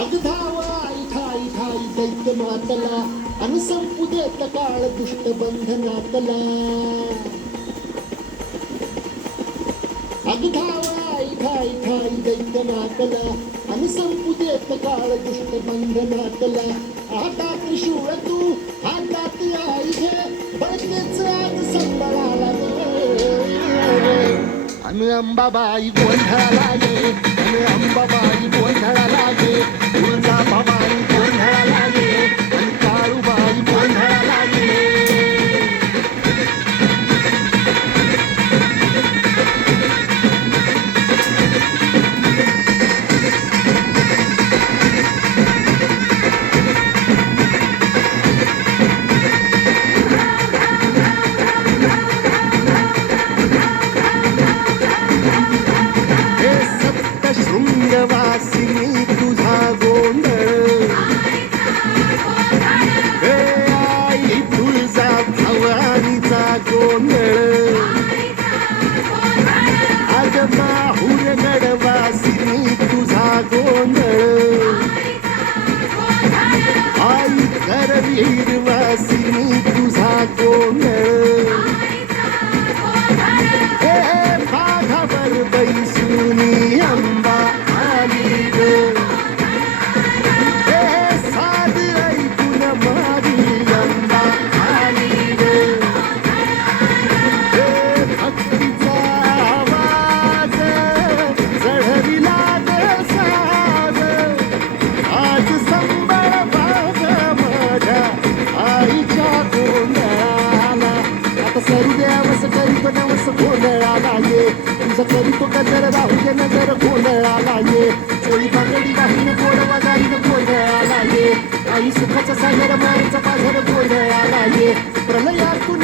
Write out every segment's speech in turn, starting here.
अग धावा ठाई ठाई दैत्य मातला अन संपू देत काळ दुष्ट बंधनातला अग धावा ठाई ठाई दैत्य मातला अन संपू देत काळ दुष्ट बंधनातला हातात त्रिशूळ तू हातात आयुधे बळतेच राज संबळाला अन अंबाबाई गोंधळाला ये अन अंबाबाई गोंधळाला ये तुळजा भवानी गोंधळाला ये अन काळूबाई गोंधळाला ये शृंगवासिनी तुझा गोंधळ हे आई तुळजा भवानीचा गोंधळ अग माहुर गडवासिनी तुझा गोंधळ आई करवीरवासिनी तुझा गोंधळ हे माघावर बैसुनी अंबा तुझं करीतो गजर राहू दे नजर गोंधळाला ये चोळी पाकडी बाहीन गोड वाजाईन गोंधळाला ये आई सुखाचा सागर मायेचा पाझर गोंधळाला ये प्रलयातून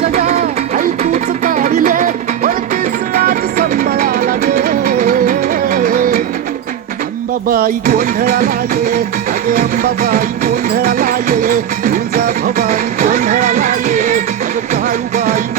जगा आई तूच तारिले वळतीस राज संबळाला ये अंबाबाई गोंधळाला ये अगे अंबाबाई गोंधळाला ये तुळजा भवानी गोंधळाला ये अगं काळूबाई